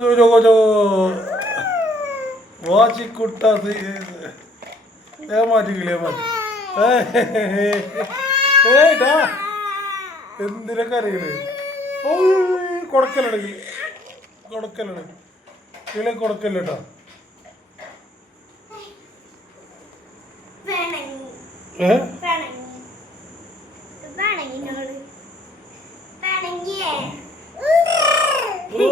저거 വാച്ചിക്കുട്ട ഏമാറ്റി കിളി ഏമാറ്റി ഏടാ എന്തിനൊക്കെ അറിയണേ ഓ കൊടുക്കലട കിളി കൊടുക്കലട കിളി കൊടുക്കല്ല കേട്ടോ പിണങ്ങി ഏ? ഓ.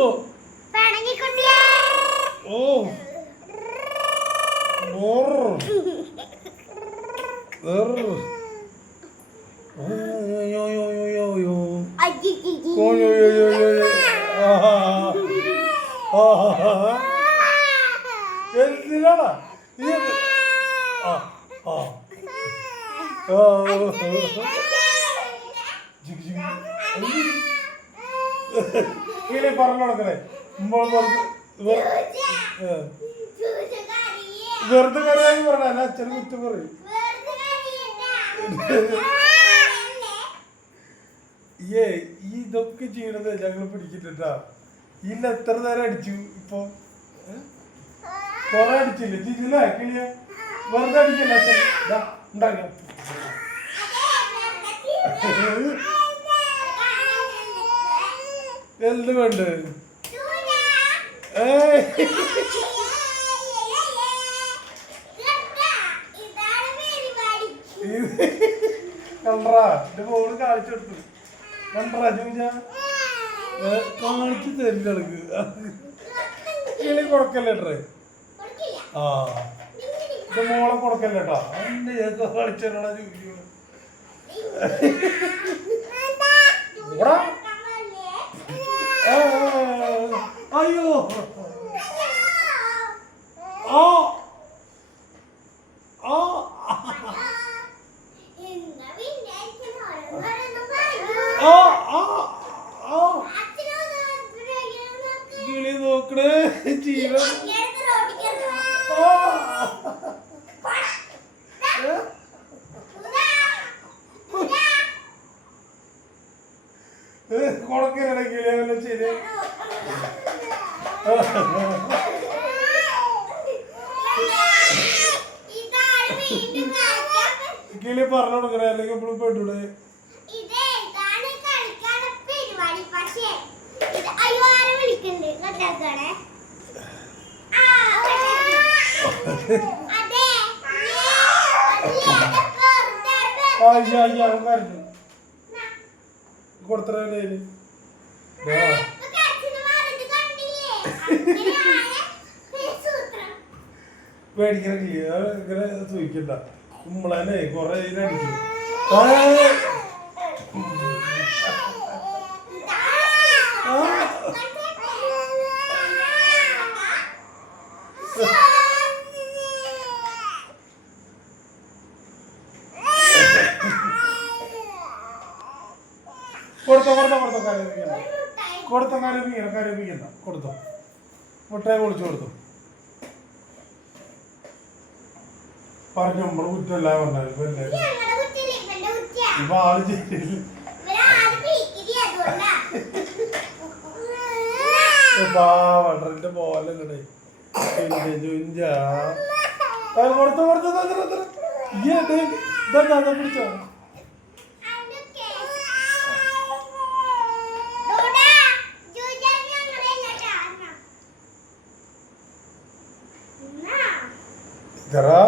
എന്തിനാടാ ഈ ആ ആ കിളി പറഞ്ഞു കൊടുക്കണേ വെറുതെ കറിയാന്ന് പറഞ്ഞ അല്ല അച്ഛന് കുറ്റം പറയും. ഏ ഇതൊക്കെ ചെയ്യണത് ഞങ്ങൾ പിടിച്ചിട്ടാ ഇല്ല എത്ര നേരം അടിച്ചു? ഇപ്പൊ? കൊറേ അടിച്ചില്ലേ? ചിരില്ല കിളിയ. വെറുതെ അടിക്കില്ല? ഉണ്ടാക്കാം. എന്ത് വേണ്ട? ഏയ്. കണ്ടറാ? എന്റെ ഫോണ് കാണിച്ചു കൊടുത്തു. കാണിച്ചു തരില്ല എനിക്ക് കിളി കൊടുക്കല്ലേ ട്രേ ആ. എന്റെ മോളെ കൊടുക്കല്ലേട്ടാ എന്റെ ഏതൊക്കെ കളിച്ചാടാ ചോദിക്കുക ഓടാ ആ, അയ്യോ ആ ആ ആ ആ ആ കിളി നോക്കണേ ജീവൻ. കിളി വല്ല ശരി കിളി പറഞ്ഞു കൊടുക്കണേ അല്ലെങ്കിൽ ഇപ്പോഴും പെട്ടൂടെ പക്ഷേ ഇത് അയ്യോ ആരെ വിളിക്കണ്ട്? കട്ടാക്കണേ ആ അതെ അയ്യ അയ്യ കരഞ്ഞു കൊടുത്തേ പേടിക്കണ കിളി അത് ഇങ്ങനെ സൂചിക്കണ്ട കുമ്പളനെ കൊറേ ഇതിനടിച്ചു കൊടുത്തോ കൊടുത്തോ കൊടുത്തോ കരയിപ്പിക്കണ്ട കൊടുത്തോ. കരയിപ്പിക്കണ്ട കരയിപ്പിക്കണ്ട കൊടുത്തോ മുട്ടയെ കുളിച്ചു കൊടുത്തു. പറഞ്ഞു നമ്മൾ കുറ്റമല്ല പറഞ്ഞത് ഇപ്പൊ ആൾ ചെയ്തില്ല പോലെ ഇങ്ങടെ. കൊടുത്തു കൊടുത്തു ഇതാ പിടിച്ചോ. ഇതറാ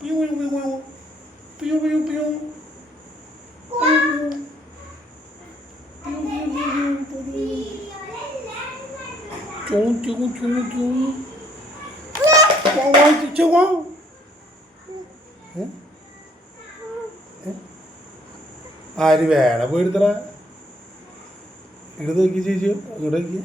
പിയു പിയു പിയു പിയു പിയു പിയു ചും ചും ചും ആര് വേണം പോയിരുത്തറ ഇങ്ങോട്ട് നോക്കി ചേച്ചി. ഇങ്ങോട്ട് നോക്കി.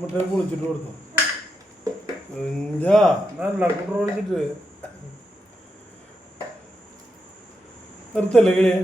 മുട്ടയെ പൊളിച്ചിട്ട് കൊടുത്തു. ഇഞ്ചാ നല്ല കുട്ടർ പൊളിച്ചിട്ട് നിർത്തല്ലേ കിളിയെ?